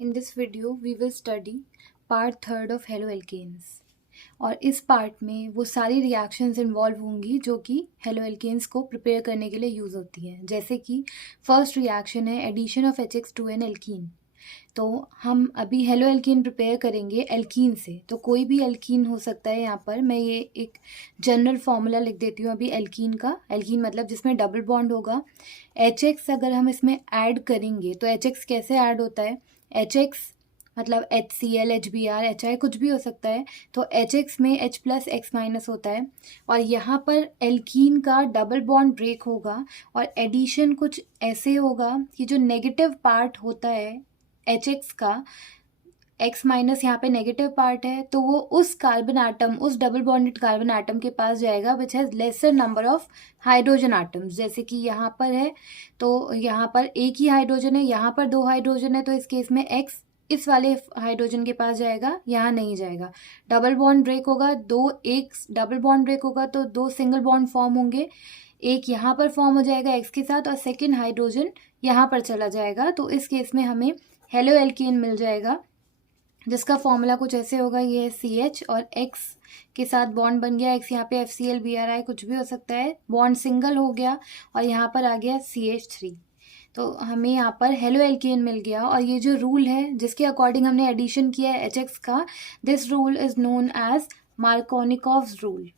In this video, we will study part third of haloalkanes. और इस part में वो सारी रिएक्शंस इन्वॉल्व होंगी जो कि हेलोएल्केन्स को प्रिपेयर करने के लिए यूज़ होती हैं. जैसे कि फर्स्ट रिएक्शन है addition of HX to an alkene. तो हम अभी हेलोएल्कीन प्रिपेयर करेंगे एल्कीन से. तो कोई भी एल्कीन हो सकता है. यहाँ पर मैं ये एक जनरल फार्मूला लिख देती हूँ अभी एल्कीन का. एल्कीन मतलब जिसमें डबल बॉन्ड होगा. HX अगर हम इसमें ऐड करेंगे तो HX कैसे ऐड होता है. HX मतलब HCl, HBr, HI कुछ भी हो सकता है. तो HX में H प्लस X माइनस होता है और यहाँ पर एल्कीन का डबल बॉन्ड ब्रेक होगा और एडिशन कुछ ऐसे होगा कि जो नेगेटिव पार्ट होता है HX का, X माइनस यहाँ पे नेगेटिव पार्ट है, तो वो उस कार्बन आटम, उस डबल बॉन्डेड कार्बन आटम के पास जाएगा which has laser number of hydrogen atoms. जैसे कि यहाँ पर है तो यहाँ पर एक ही हाइड्रोजन है, यहाँ पर दो हाइड्रोजन है, तो इस केस में X इस वाले हाइड्रोजन के पास जाएगा, यहाँ नहीं जाएगा. डबल बॉन्ड ब्रेक होगा, एक डबल बॉन्ड ब्रेक होगा तो दो सिंगल बॉन्ड फॉर्म होंगे. एक यहाँ पर फॉर्म हो जाएगा X के साथ और सेकेंड हाइड्रोजन यहाँ पर चला जाएगा. तो इस केस में हमें हेलोएल्कीन मिल जाएगा जिसका फॉर्मूला कुछ ऐसे होगा. ये है CH और X के साथ बॉन्ड बन गया. X यहाँ पे FCl, BRI कुछ भी हो सकता है. बॉन्ड सिंगल हो गया और यहाँ पर आ गया CH3. तो हमें यहाँ पर हेलोएल्कीन मिल गया. और ये जो रूल है जिसके अकॉर्डिंग हमने एडिशन किया है HX का, this rule is known as Markovnikov's rule.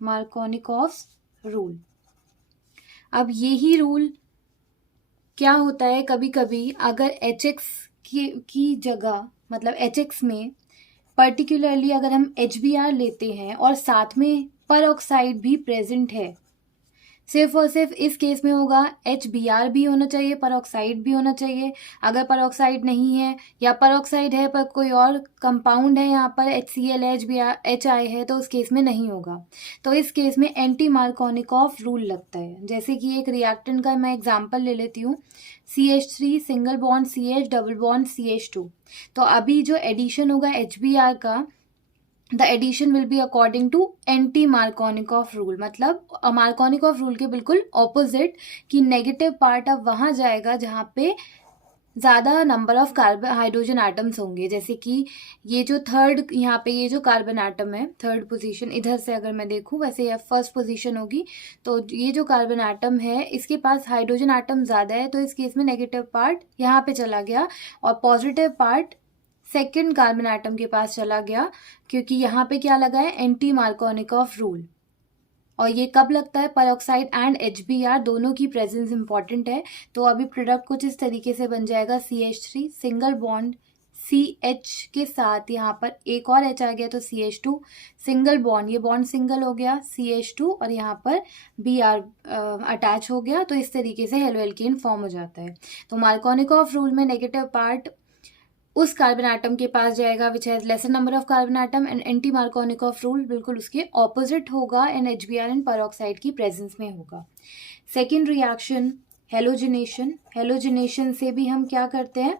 Markovnikov's rule. अब यही रूल क्या होता है, कभी कभी अगर HX की जगह मतलब HX में पर्टिकुलरली अगर हम HBr लेते हैं और साथ में पर ऑक्साइड भी प्रेजेंट है, सिर्फ और सिर्फ इस केस में होगा HBr भी होना चाहिए, पर ऑक्साइड भी होना चाहिए. अगर पर ऑक्साइड नहीं है या पर ऑक्साइड है पर कोई और कंपाउंड है, यहाँ पर HCl, HBr, HI है, तो उस केस में नहीं होगा. तो इस केस में एंटी मार्कोनिकॉफ रूल लगता है. जैसे कि एक रिएक्टेंट का मैं एग्जांपल ले लेती हूँ. CH3 single bond CH double bond CH2. तो अभी जो एडिशन होगा HBr का, the addition will be according to anti Markovnikov rule. मतलब मार्कोनिकॉफ रूल के बिल्कुल ऑपोजिट, कि नेगेटिव पार्ट अब वहाँ जाएगा जहाँ पे ज़्यादा number of carbon hydrogen atoms होंगे. जैसे कि ये जो थर्ड यहाँ पे ये जो कार्बन आटम है, थर्ड पोजीशन इधर से अगर मैं देखूँ, वैसे यह फर्स्ट पोजीशन होगी. तो ये जो कार्बन आटम है इसके पास हाइड्रोजन आटम ज़्यादा है, तो इस केस में नेगेटिव पार्ट यहाँ पे चला गया और positive part second carbon atom के पास चला गया, क्योंकि यहाँ पे क्या लगा है, एंटी मार्कोनिकॉफ रूल. और ये कब लगता है, परऑक्साइड एंड HBr दोनों की प्रेजेंस इंपॉर्टेंट है. तो अभी प्रोडक्ट कुछ इस तरीके से बन जाएगा. CH3 सिंगल बॉन्ड CH के साथ यहाँ पर एक और H आ गया तो CH2 सिंगल बॉन्ड, ये बॉन्ड सिंगल हो गया CH2 और यहाँ पर Br अटैच हो गया. तो इस तरीके से हेलोएल्कीन फॉर्म हो जाता है. तो मार्कोनिकॉफ रूल में नेगेटिव पार्ट उस कार्बन आटम के पास जाएगा which has lesser number of carbon atom, and anti Markovnikov rule बिल्कुल उसके ऑपोजिट होगा एंड HBr एंड परऑक्साइड की प्रेजेंस में होगा. Second reaction halogenation. हेलोजिनेशन से भी हम क्या करते हैं,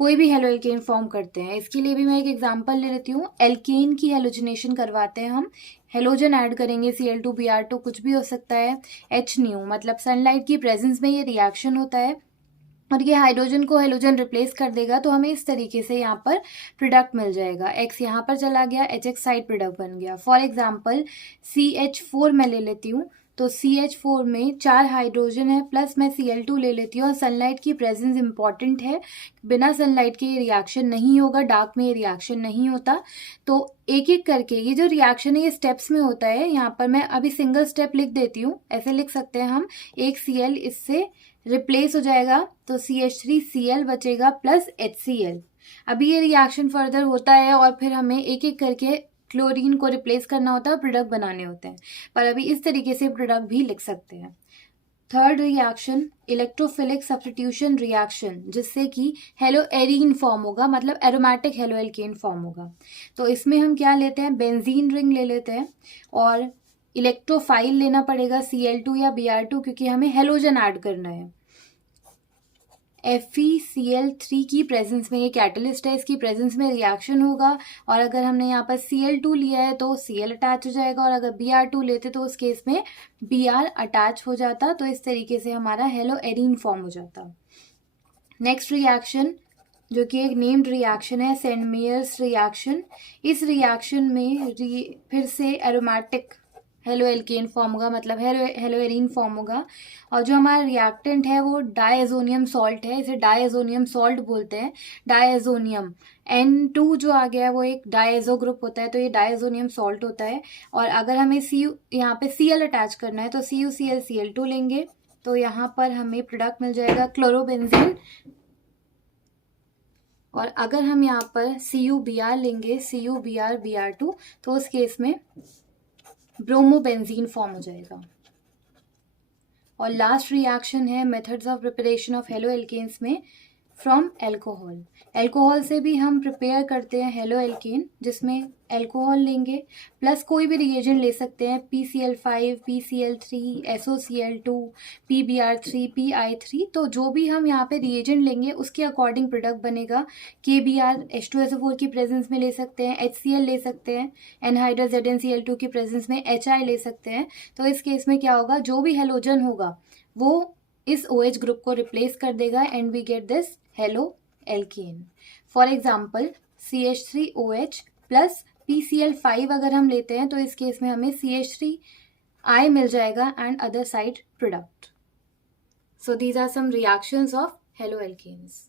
कोई भी हेलोएल्केन फॉर्म करते हैं. इसके लिए भी मैं एक एग्जांपल ले लेती हूँ. एल्केन की हेलोजिनेशन करवाते हैं हम. हेलोजन ऐड करेंगे Cl2, Br2 कुछ भी हो सकता है. HNu मतलब सनलाइट की प्रेजेंस में ये रिएक्शन होता है और ये हाइड्रोजन को हेलोजन रिप्लेस कर देगा. तो हमें इस तरीके से यहाँ पर प्रोडक्ट मिल जाएगा. X यहाँ पर चला गया, HX साइड प्रोडक्ट बन गया. फॉर एग्जांपल CH4 मैं ले लेती हूँ. तो CH4 में 4 हाइड्रोजन है, प्लस मैं Cl2 ले लेती हूँ. और सनलाइट की प्रेजेंस इंपॉर्टेंट है, बिना सनलाइट के ये रिएक्शन नहीं होगा, डार्क में ये रिएक्शन नहीं होता. तो एक एक करके ये जो रिएक्शन है ये स्टेप्स में होता है. यहाँ पर मैं अभी सिंगल स्टेप लिख देती हूँ. ऐसे लिख सकते हैं हम, एक Cl इससे रिप्लेस हो जाएगा तो CH3Cl बचेगा प्लस HCl. अभी ये रिएक्शन फर्दर होता है और फिर हमें एक एक करके क्लोरीन को रिप्लेस करना होता है, प्रोडक्ट बनाने होते हैं. पर अभी इस तरीके से प्रोडक्ट भी लिख सकते हैं. Third reaction electrophilic substitution reaction, जिससे कि हेलोएरीन फॉर्म होगा, मतलब एरोमेटिक हेलोएल्केन फॉर्म होगा. तो इसमें हम क्या लेते हैं, बेंजीन रिंग ले लेते हैं और इलेक्ट्रोफाइल लेना पड़ेगा Cl2 या Br2, क्योंकि हमें हेलोजन ऐड करना है. FeCl3 की प्रेजेंस में, ये कैटलिस्ट है, इसकी प्रेजेंस में रिएक्शन होगा. और अगर हमने यहाँ पर Cl2 लिया है तो Cl अटैच हो जाएगा, और अगर Br2 लेते तो उस केस में Br अटैच हो जाता. तो इस तरीके से हमारा हेलोएरीन फॉर्म हो जाता. नेक्स्ट रिएक्शन जो कि एक नेम्ड रिएक्शन है, सेंट मेयर्स रिएक्शन। इस रिएक्शन में फिर से एरोमेटिक हेलो एल्केन फॉर्म होगा, मतलब हेलो एरीन फॉर्म होगा। और जो हमारा रिएक्टेंट है वो डायजोनियम सॉल्ट है, इसे डायजोनियम सॉल्ट बोलते हैं। डायजोनियम N2 जो आ गया है वो एक डायजो ग्रुप होता है, तो ये डायजोनियम सॉल्ट होता है। और अगर हमें यहाँ पे Cl अटैच करना है तो CuCl Cl2 लेंगे, तो यहाँ पर हमें प्रोडक्ट मिल जाएगा क्लोरोबेंजीन। और अगर हम यहाँ पर CuBr लेंगे, CuBr Br2, तो उस केस में ब्रोमोबेंजीन फॉर्म हो जाएगा। और लास्ट रिएक्शन है methods of preparation of halo alkanes में फ्रॉम एल्कोहल। एल्कोहल से भी हम प्रिपेयर करते हैं हेलो एल्केन, जिसमें एल्कोहल लेंगे प्लस कोई भी रिएजेंट ले सकते हैं, PCl5, PCl3, SOCl2, PBr3, PI3। तो जो भी हम यहाँ पे रिएजेंट लेंगे उसके अकॉर्डिंग प्रोडक्ट बनेगा। KBr H2SO4 की प्रेजेंस में ले सकते हैं, HCl ले सकते हैं, एनहाइड्रस ZnCl2 की प्रेजेंस में HI ले सकते हैं। तो इस केस में क्या होगा, जो भी हेलोजन होगा वो इस OH ग्रुप को रिप्लेस कर देगा and we get this halo alkane. For example CH3OH plus PCl5 अगर हम लेते हैं तो इस केस में हमें CH3I मिल जाएगा and other side product. So these are some reactions of halo alkanes.